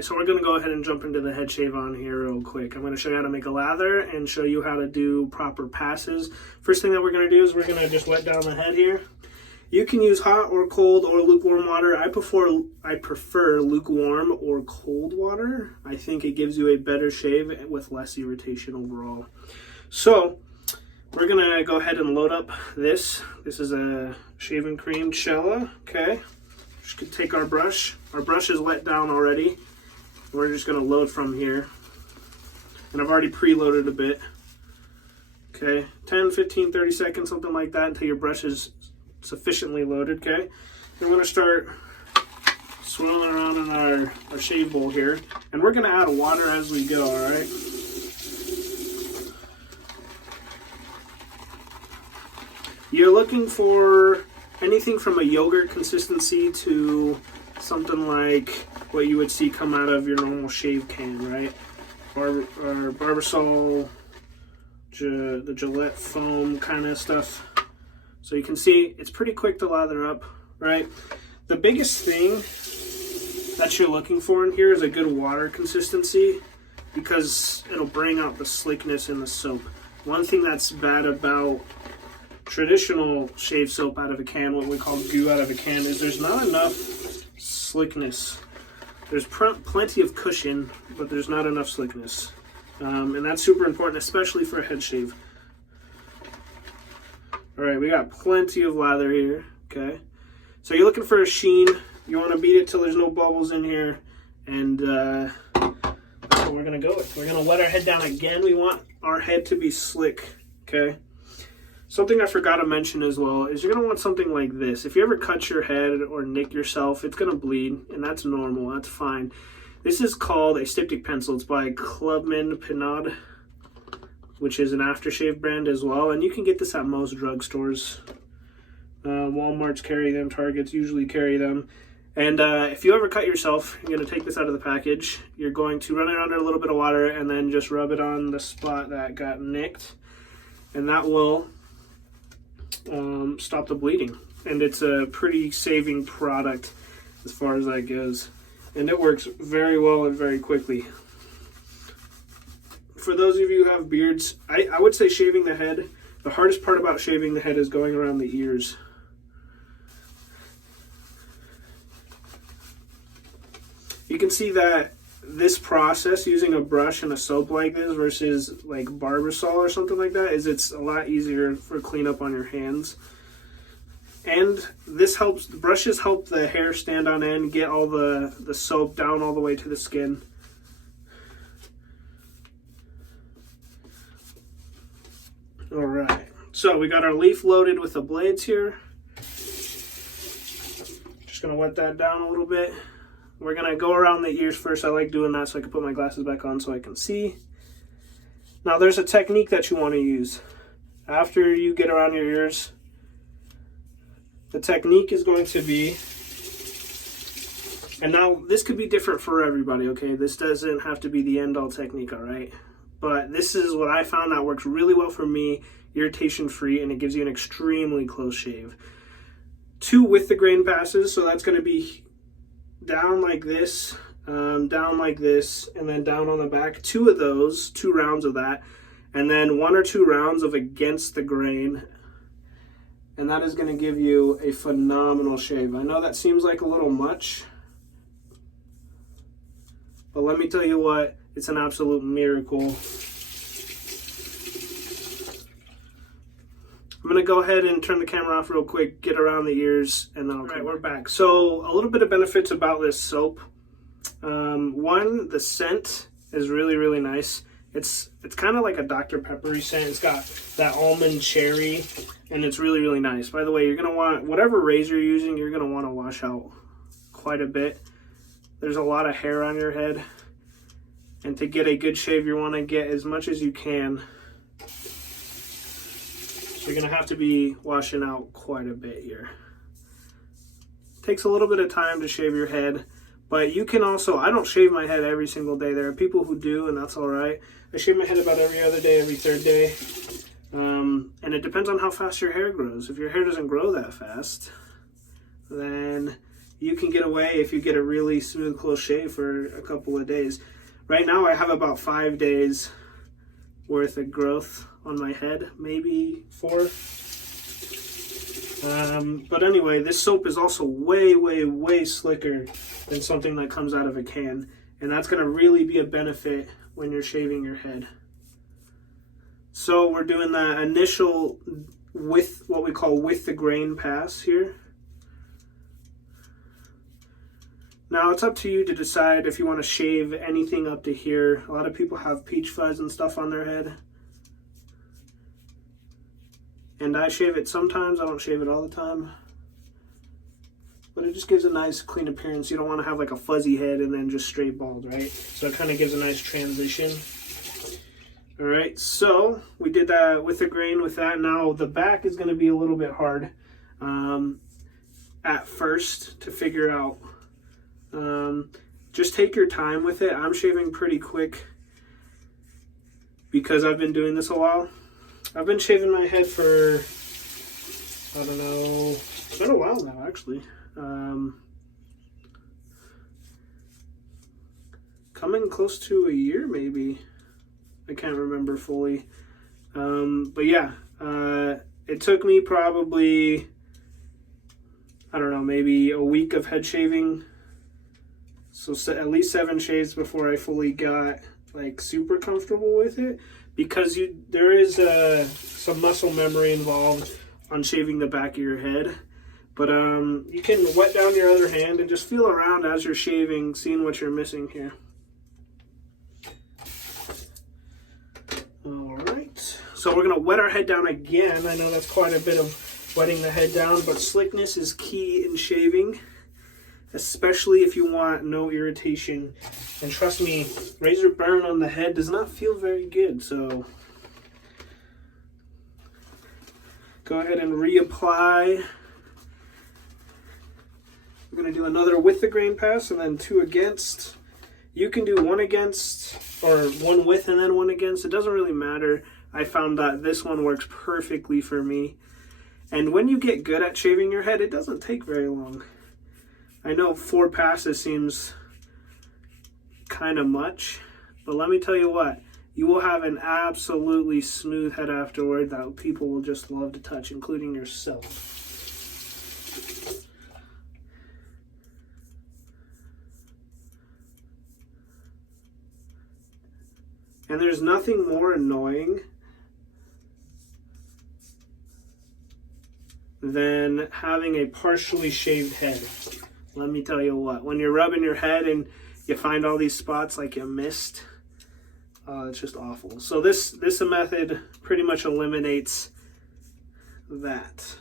So we're going to go ahead and jump into the head shave on here real quick. I'm going to show you how to make a lather and show you how to do proper passes. First thing that we're going to do is we're going to just wet down the head here. You can use hot or cold or lukewarm water. I prefer lukewarm or cold water. I think it gives you a better shave with less irritation overall. So we're going to go ahead and load up this. This is a shaving cream Cella. Okay. Just going to take our brush. Our brush is wet down already. We're just going to load from here. And I've already preloaded a bit. Okay, 10, 15, 30 seconds, something like that, until your brush is sufficiently loaded, okay? Then we're going to start swirling around in our shave bowl here. And we're going to add water as we go, all right? You're looking for anything from a yogurt consistency to something like what you would see come out of your normal shave can, right? Or Barbasol, the Gillette foam kind of stuff. So you can see it's pretty quick to lather up, right? The biggest thing that you're looking for in here is a good water consistency, because it'll bring out the slickness in the soap. One thing that's bad about traditional shave soap out of a can, what we call goo out of a can, is there's not enough slickness. There's plenty of cushion, but there's not enough slickness. And that's super important, especially for a head shave. All right, we got plenty of lather here, okay? So you're looking for a sheen. You want to beat it till there's no bubbles in here. And that's what we're going to go with. We're going to wet our head down again. We want our head to be slick, okay? Something I forgot to mention as well is you're going to want something like this. If you ever cut your head or nick yourself, it's going to bleed, and that's normal. That's fine. This is called a styptic pencil. It's by Clubman Pinod, which is an aftershave brand as well, and you can get this at most drugstores. Walmart's carry them, Targets usually carry them. And if you ever cut yourself, you're going to take this out of the package. You're going to run it under a little bit of water and then just rub it on the spot that got nicked, and that will stop the bleeding. And it's a pretty saving product as far as that goes, and it works very well and very quickly. For those of you who have beards, I would say shaving the head, the hardest part about shaving the head is going around the ears. You can see that this process using a brush and a soap like this versus like Barbasol or something like that it's a lot easier for cleanup on your hands. And this helps, the brushes help the hair stand on end, get all the soap down all the way to the skin. All right, so we got our leaf loaded with the blades here. Just gonna wet that down a little bit. We're going to go around the ears first. I like doing that so I can put my glasses back on so I can see. Now there's a technique that you want to use. After you get around your ears, the technique is going to be, and now this could be different for everybody, okay? This doesn't have to be the end-all technique, all right? But this is what I found that works really well for me, irritation-free, and it gives you an extremely close shave. 2 with the grain passes, so that's going to be down like this, down like this, and then down on the back. 2 of those, 2 rounds of that, and then 1 or 2 rounds of against the grain, and that is going to give you a phenomenal shave. I know that seems like a little much, but let me tell you what, it's an absolute miracle. I'm going to go ahead and turn the camera off real quick, get around the ears, and then we're back. So a little bit of benefits about this soap. One, the scent is really, really nice. It's kind of like a Dr. Peppery scent. It's got that almond cherry, and it's really, really nice. By the way, you're going to want, whatever razor you're using, you're going to want to wash out quite a bit. There's a lot of hair on your head, and to get a good shave, you want to get as much as you can. You're going to have to be washing out quite a bit here. Takes a little bit of time to shave your head, but you can also, I don't shave my head every single day. There are people who do, and that's all right. I shave my head about every other day, every 3rd day. And it depends on how fast your hair grows. If your hair doesn't grow that fast, then you can get away if you get a really smooth, close shave for a couple of days. Right now I have about 5 days worth of growth on my head, maybe 4. But anyway, this soap is also way slicker than something that comes out of a can. And that's going to really be a benefit when you're shaving your head. So we're doing the initial with what we call with the grain pass here. Now it's up to you to decide if you want to shave anything up to here. A lot of people have peach fuzz and stuff on their head. And I shave it sometimes, I don't shave it all the time. But it just gives a nice clean appearance. You don't want to have like a fuzzy head and then just straight bald, right? So it kind of gives a nice transition. All right, so we did that with the grain with that. Now the back is going to be a little bit hard at first to figure out. Just take your time with it. I'm shaving pretty quick because I've been doing this a while. I've been shaving my head for, I don't know, it's been a while now actually. Coming close to a year maybe. I can't remember fully. But yeah, it took me probably, I don't know, maybe a week of head shaving. So at least 7 shaves before I fully got like super comfortable with it, because there is some muscle memory involved on shaving the back of your head. But you can wet down your other hand and just feel around as you're shaving, seeing what you're missing here. All right, so we're gonna wet our head down again. I know that's quite a bit of wetting the head down, but slickness is key in shaving, especially if you want no irritation. And trust me, razor burn on the head does not feel very good, so go ahead and reapply. We're going to do another with the grain pass and then 2 against. You can do 1 against or 1 with and then 1 against. It doesn't really matter. I found that this one works perfectly for me. And when you get good at shaving your head, it doesn't take very long. I know 4 passes seems kind of much, but let me tell you what, you will have an absolutely smooth head afterward that people will just love to touch, including yourself. And there's nothing more annoying than having a partially shaved head. Let me tell you what, when you're rubbing your head and you find all these spots like you missed, it's just awful. So this method pretty much eliminates that.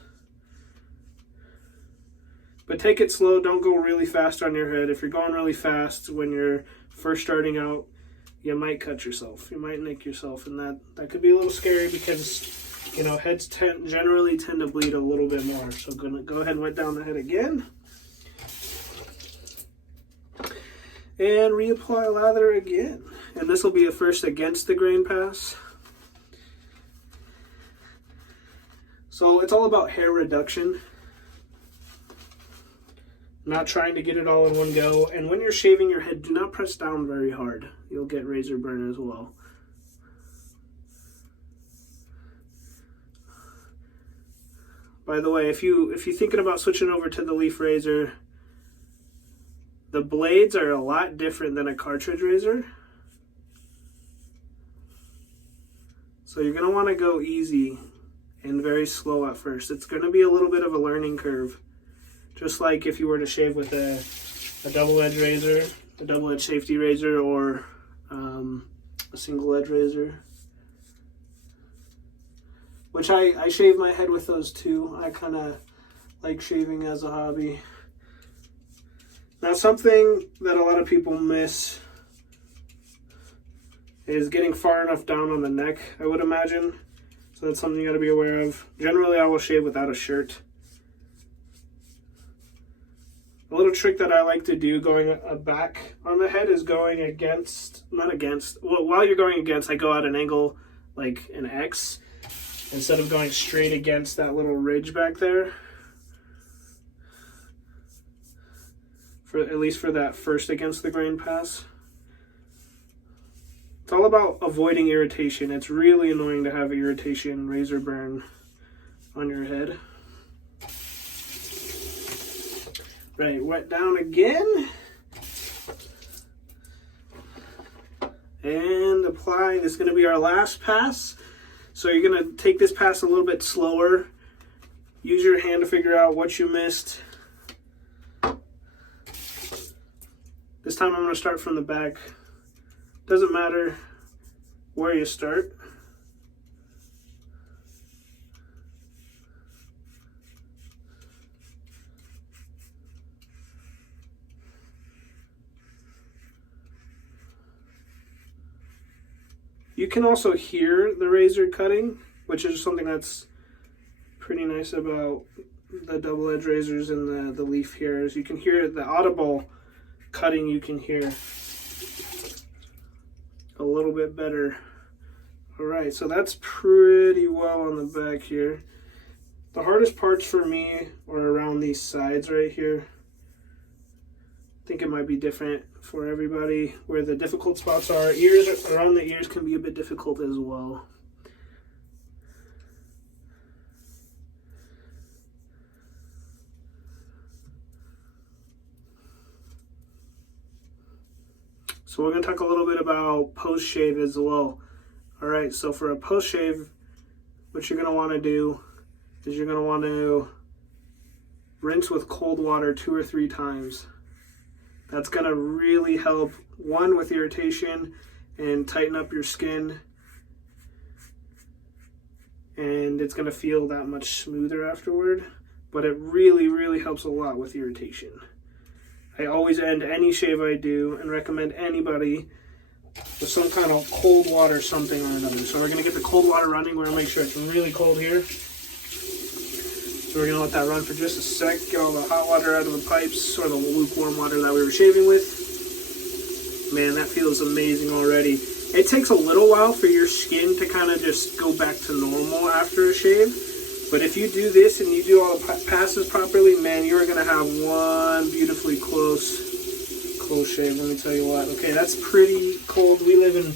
But take it slow, don't go really fast on your head. If you're going really fast when you're first starting out, you might cut yourself. You might nick yourself, and that could be a little scary because, you know, heads generally tend to bleed a little bit more. So I'm gonna go ahead and wet down the head again. And reapply lather again. And this will be a first against the grain pass. So it's all about hair reduction. Not trying to get it all in one go. And when you're shaving your head, do not press down very hard. You'll get razor burn as well. By the way, if you're thinking about switching over to the leaf razor, the blades are a lot different than a cartridge razor. So you're going to want to go easy and very slow at first. It's going to be a little bit of a learning curve. Just like if you were to shave with a double-edged razor, a double-edged safety razor, or a single-edge razor. Which I shave my head with those too. I kind of like shaving as a hobby. Now, something that a lot of people miss is getting far enough down on the neck, I would imagine. So that's something you got to be aware of. Generally, I will shave without a shirt. A little trick that I like to do going back on the head is going against, not against, well, while you're going against, I go at an angle like an X instead of going straight against that little ridge back there. at least for that first against the grain pass. It's all about avoiding irritation. It's really annoying to have irritation, razor burn on your head. Right, wet down again. And apply. This is going to be our last pass. So you're going to take this pass a little bit slower. Use your hand to figure out what you missed. This time I'm going to start from the back. Doesn't matter where you start. You can also hear the razor cutting, which is something that's pretty nice about the double-edged razors and the leaf here, is you can hear the audible cutting. You can hear a little bit better. All right, so that's pretty well on the back here. The hardest parts for me are around these sides right here. I think it might be different for everybody where the difficult spots are. Ears, around the ears can be a bit difficult as well. So we're going to talk a little bit about post-shave as well. All right, so for a post-shave, what you're going to want to do is you're going to want to rinse with cold water 2 or 3 times. That's going to really help, one, with irritation and tighten up your skin. And it's going to feel that much smoother afterward. But it really, really helps a lot with irritation. I always end any shave I do and recommend anybody with some kind of cold water something or another. So we're going to get the cold water running. We're going to make sure it's really cold here. So we're going to let that run for just a sec, get all the hot water out of the pipes, or the lukewarm water that we were shaving with. Man, that feels amazing already. It takes a little while for your skin to kind of just go back to normal after a shave. But if you do this and you do all the passes properly, man, you're going to have one beautifully close shave, let me tell you what. Okay, that's pretty cold. We live in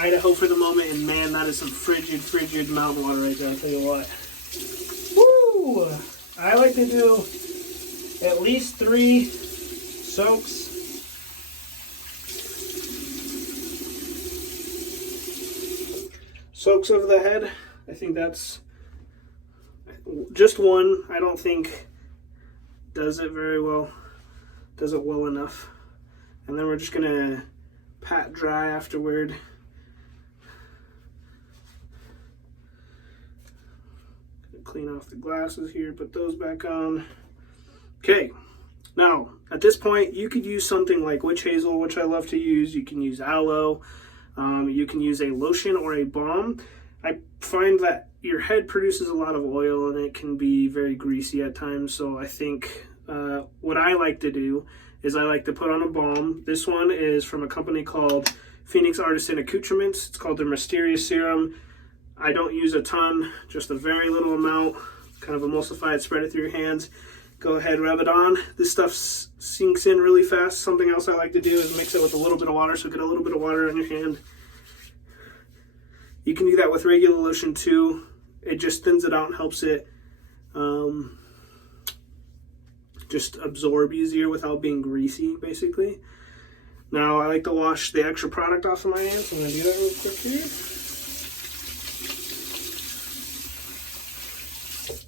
Idaho for the moment, and man, that is some frigid mountain water right there, I'll tell you what. Woo! I like to do at least 3 soaks. Soaks over the head. I think that's just one. I don't think does it very well. Does it well enough. And then we're just gonna pat dry afterward. Clean off the glasses here, put those back on. Okay, now at this point you could use something like witch hazel, which I love to use. You can use aloe. You can use a lotion or a balm. I find that your head produces a lot of oil and it can be very greasy at times. So I think what I like to do is I like to put on a balm. This one is from a company called Phoenix Artisan Accoutrements. It's called their Mysterious Serum. I don't use a ton, just a very little amount, kind of emulsify it, spread it through your hands. Go ahead, rub it on. This stuff sinks in really fast. Something else I like to do is mix it with a little bit of water, so get a little bit of water on your hand. You can do that with regular lotion too. It just thins it out and helps it just absorb easier without being greasy, basically. Now, I like to wash the extra product off of my hands, so I'm going to do that real quick here.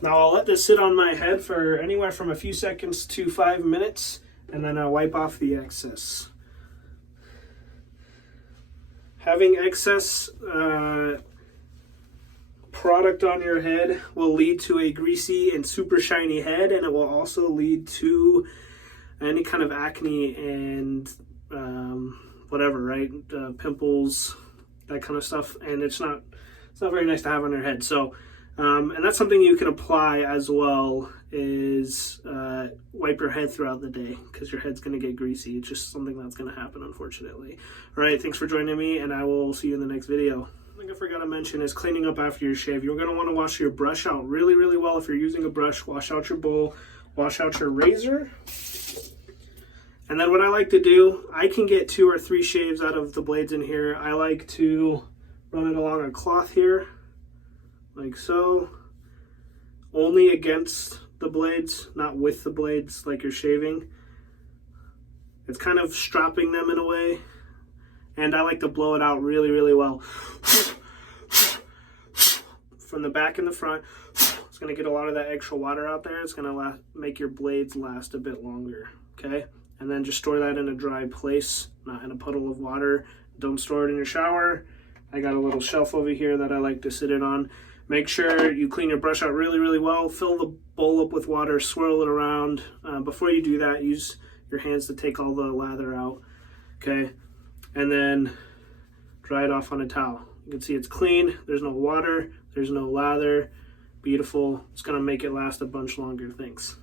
Now, I'll let this sit on my head for anywhere from a few seconds to 5 minutes, and then I'll wipe off the excess. Having excess product on your head will lead to a greasy and super shiny head, and it will also lead to any kind of acne and whatever, right? Pimples, that kind of stuff, and it's not very nice to have on your head. So and that's something you can apply as well, is wipe your head throughout the day, because your head's going to get greasy. It's just something that's going to happen, unfortunately. All right, thanks for joining me, and I will see you in the next video. Something I forgot to mention is cleaning up after your shave. You're going to want to wash your brush out really, really well. If you're using a brush, wash out your bowl, wash out your razor. And then what I like to do, I can get 2 or 3 shaves out of the blades in here. I like to run it along a cloth here, like so. Only against the blades, not with the blades like you're shaving. It's kind of stropping them in a way. And I like to blow it out really, really well. From the back and the front. It's going to get a lot of that extra water out there. It's going to make your blades last a bit longer, okay? And then just store that in a dry place, not in a puddle of water. Don't store it in your shower. I got a little shelf over here that I like to sit it on. Make sure you clean your brush out really, really well. Fill the bowl up with water, swirl it around. Before you do that, use your hands to take all the lather out, okay? And then dry it off on a towel. You can see it's clean. There's no water. There's no lather. Beautiful. It's going to make it last a bunch longer. Thanks.